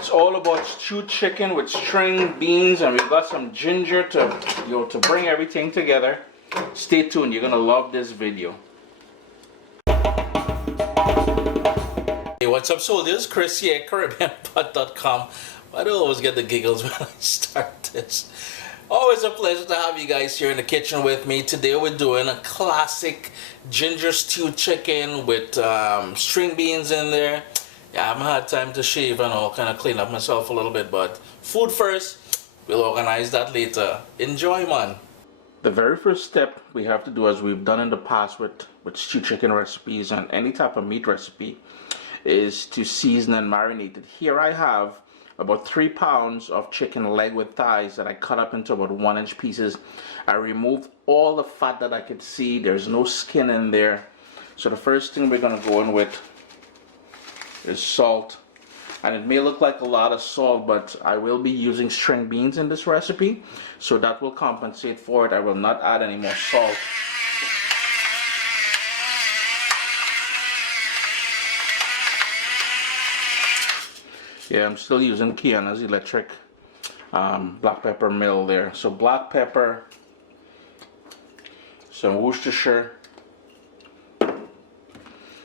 It's all about stewed chicken with string beans, and we've got some ginger to bring everything together. Stay tuned, you're gonna love this video. Hey, what's up, soldiers? Chris here, CaribbeanPot.com. I do always get the giggles when I start this. Always a pleasure to have you guys here in the kitchen with me. Today we're doing a classic ginger stewed chicken with string beans in there. Yeah, I haven't had time to shave and all, kind of clean up myself a little bit, but food first, we'll organize that later. Enjoy, man. The very first step we have to do, as we've done in the past with stewed chicken recipes and any type of meat recipe, is to season and marinate it. Here I have about 3 pounds of chicken leg with thighs that I cut up into about 1-inch pieces. I removed all the fat that I could see. There's no skin in there. So the first thing we're going to go in with is salt, and it may look like a lot of salt, but I will be using string beans in this recipe, so that will compensate for it. I will not add any more salt. Yeah, I'm still using Kiana's electric black pepper mill there. So black pepper, some Worcestershire.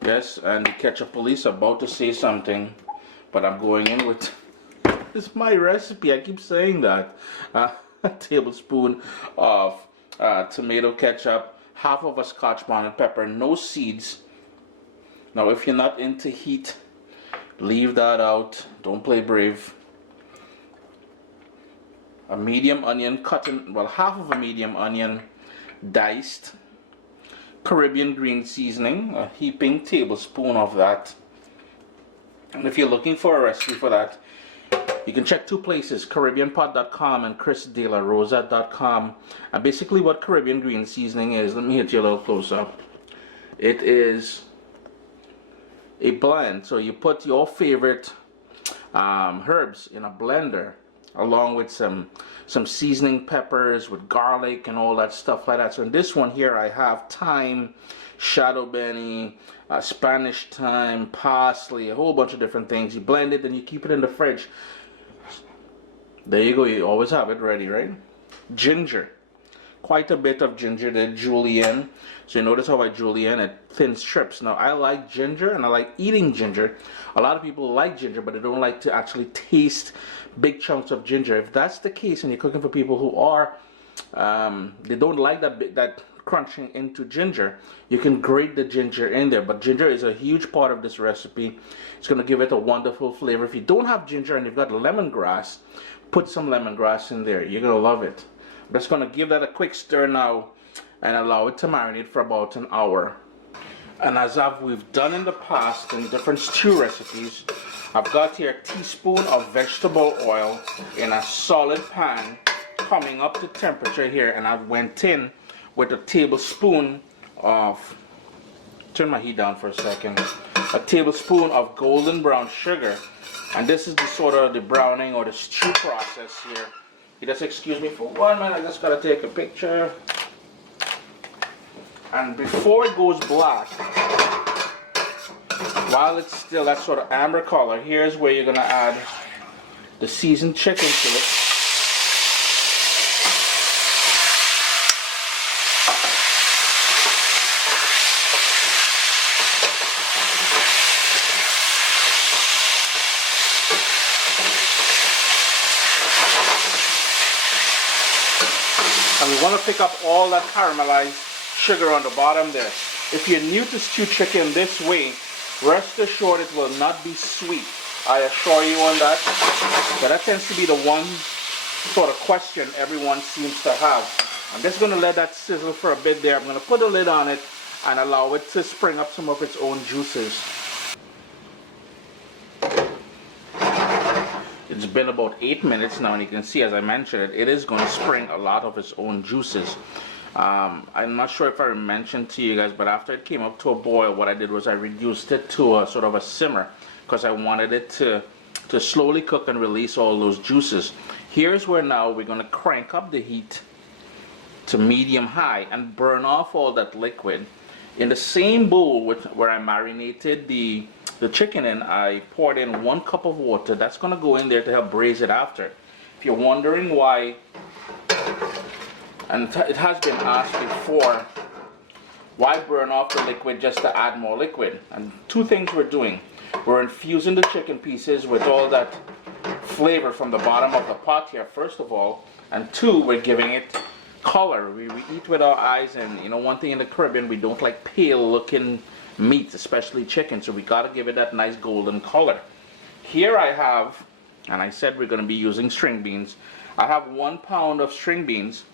Yes, and the ketchup police are about to say something, but I'm going in with, it's my recipe, I keep saying that. A tablespoon of tomato ketchup, half of a scotch bonnet pepper, no seeds. Now if you're not into heat, leave that out, don't play brave. A medium onion cut in, well, half of a medium onion diced. Caribbean green seasoning, a heaping tablespoon of that. And if you're looking for a recipe for that, you can check 2 places, CaribbeanPot.com and ChrisDelaRosa.com. And basically what Caribbean green seasoning is, let me hit you a little close up. It is a blend, so you put your favorite herbs in a blender, along with some seasoning peppers with garlic and all that stuff like that. So in this one here I have thyme, shadow benny, Spanish thyme, parsley, a whole bunch of different things. You blend it and you keep it in the fridge. There you go, you always have it ready, right? Ginger, quite a bit of ginger there, julienne. So you notice how I julienne it, thin strips. Now I like ginger and I like eating ginger. A lot of people like ginger, but they don't like to actually taste big chunks of ginger. If that's the case and you're cooking for people who are, they don't like that crunching into ginger, you can grate the ginger in there. But ginger is a huge part of this recipe. It's going to give it a wonderful flavor. If you don't have ginger and you've got lemongrass, put some lemongrass in there. You're going to love it. I'm just going to give that a quick stir now and allow it to marinate for about an hour. And as we've done in the past in different stew recipes, I've got here a teaspoon of vegetable oil in a solid pan, coming up to temperature here, and I went in with a tablespoon of, turn my heat down for a second, a tablespoon of golden brown sugar. And this is the sort of the browning or the stew process here. You just excuse me for 1 minute, I just gotta take a picture. And before it goes black, while it's still that sort of amber color, here's where you're gonna add the seasoned chicken to it. And we want to pick up all that caramelized sugar on the bottom there. If you're new to stewed chicken this way, rest assured it will not be sweet. I assure you on that. But that tends to be the one sort of question everyone seems to have. I'm just going to let that sizzle for a bit there. I'm going to put a lid on it and allow it to spring up some of its own juices. It's been about 8 minutes now, and you can see, as I mentioned, it is going to spring a lot of its own juices. I'm not sure if I mentioned to you guys, but after it came up to a boil, what I did was I reduced it to a sort of a simmer, because I wanted it to slowly cook and release all those juices. Here's where now we're going to crank up the heat to medium high and burn off all that liquid. In the same bowl where I marinated the the chicken in, I poured in 1 cup of water. That's going to go in there to help braise it after. If you're wondering why, and it has been asked before, why burn off the liquid just to add more liquid? And 2 things we're doing. We're infusing the chicken pieces with all that flavor from the bottom of the pot here, first of all, and 2, we're giving it color. We eat with our eyes, and you know, one thing in the Caribbean, we don't like pale looking meat, especially chicken, so we got to give it that nice golden color. Here I have, and I said we're going to be using string beans. I have 1 pound of string beans.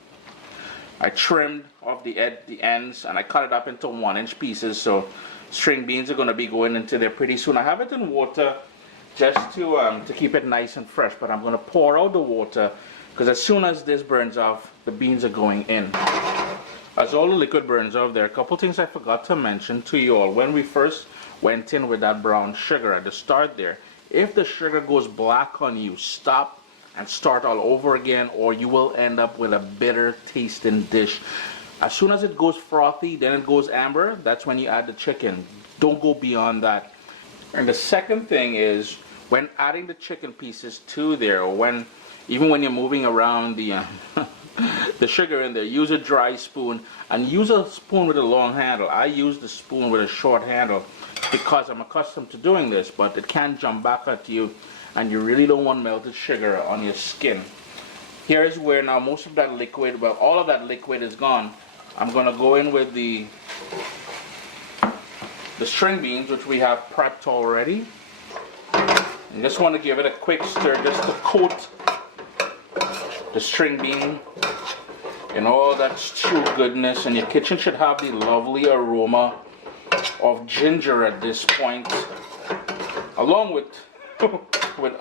I trimmed off the ends and I cut it up into 1-inch pieces, so string beans are going to be going into there pretty soon. I have it in water just to keep it nice and fresh, but I'm going to pour out the water because as soon as this burns off, the beans are going in. As all the liquid burns off, there are a couple things I forgot to mention to you all. When we first went in with that brown sugar at the start there, if the sugar goes black on you, stop and start all over again, or you will end up with a bitter tasting dish. As soon as it goes frothy, then it goes amber, that's when you add the chicken. Don't go beyond that. And the second thing is, when adding the chicken pieces to there, or even when you're moving around the the sugar in there, use a dry spoon and use a spoon with a long handle. I use the spoon with a short handle because I'm accustomed to doing this, but it can jump back at you and you really don't want melted sugar on your skin. Here's where now most of that liquid, well, all of that liquid is gone. I'm going to go in with the string beans, which we have prepped already. And just want to give it a quick stir just to coat the string bean and all that stew goodness. And your kitchen should have the lovely aroma of ginger at this point, along with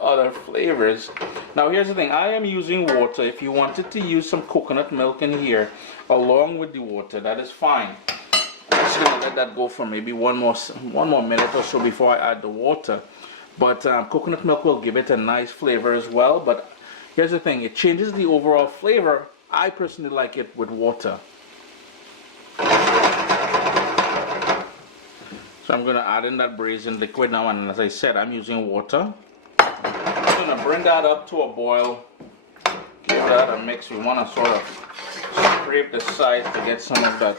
other flavors. Now here's the thing, I am using water. If you wanted to use some coconut milk in here along with the water, that is fine. I'm just gonna let that go for maybe one more minute or so before I add the water. But coconut milk will give it a nice flavor as well. But here's the thing, it changes the overall flavor. I personally like it with water. So I'm going to add in that braising liquid now, and as I said, I'm using water. I'm going to bring that up to a boil. Give that a mix. We want to sort of scrape the sides to get some of that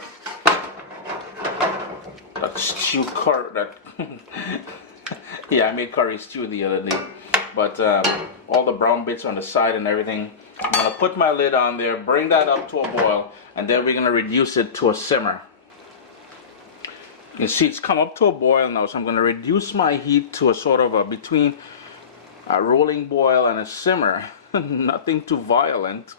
stew curry. Yeah, I made curry stew the other day. But all the brown bits on the side and everything. I'm going to put my lid on there, bring that up to a boil, and then we're going to reduce it to a simmer. You see it's come up to a boil now, so I'm going to reduce my heat to a sort of a between a rolling boil and a simmer. Nothing too violent.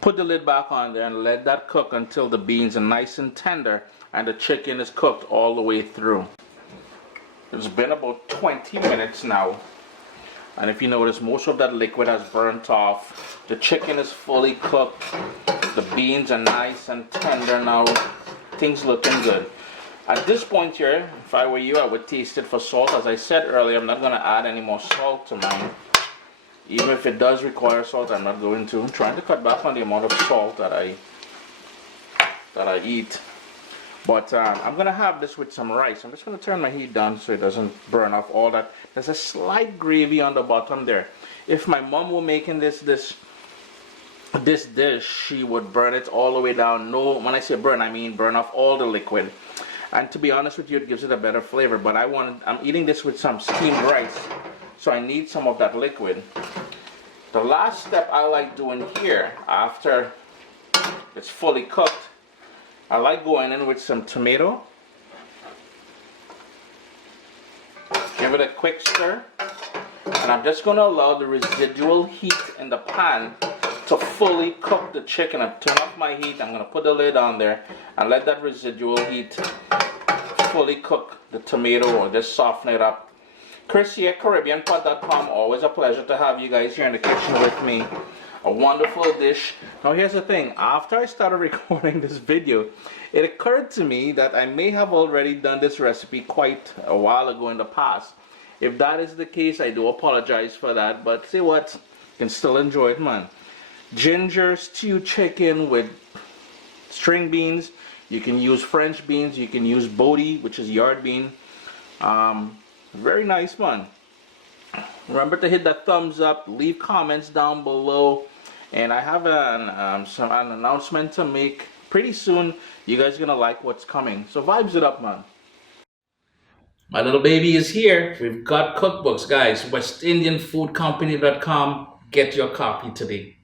Put the lid back on there and let that cook until the beans are nice and tender and the chicken is cooked all the way through. It's been about 20 minutes now, and if you notice, most of that liquid has burnt off. The chicken is fully cooked. The beans are nice and tender now. Things looking good. At this point here, if I were you, I would taste it for salt. As I said earlier, I'm not going to add any more salt to mine. Even if it does require salt, I'm not going to. I'm trying to cut back on the amount of salt that I eat. But I'm going to have this with some rice. I'm just going to turn my heat down so it doesn't burn off all that. There's a slight gravy on the bottom there. If my mom were making this dish, she would burn it all the way down. No, when I say burn, I mean burn off all the liquid. And to be honest with you, it gives it a better flavor. But I'm eating this with some steamed rice, so I need some of that liquid. The last step I like doing here, after it's fully cooked, I like going in with some tomato. Give it a quick stir. And I'm just going to allow the residual heat in the pan to fully cook the chicken. I turn off my heat. I'm going to put the lid on there and let that residual heat fully cook the tomato, or just soften it up. Chris here, CaribbeanPot.com. Always a pleasure to have you guys here in the kitchen with me. A wonderful dish. Now here's the thing. After I started recording this video, it occurred to me that I may have already done this recipe quite a while ago in the past. If that is the case, I do apologize for that. But see what? You can still enjoy it, man. Ginger stewed chicken with string beans. You can use French beans. You can use boti, which is yard bean. Very nice, man. Remember to hit that thumbs up, leave comments down below, and I have an announcement to make pretty soon. You guys are gonna like what's coming, so vibes it up, man. My little baby is here. We've got cookbooks, guys. WestIndianFoodCompany.com. Get your copy today.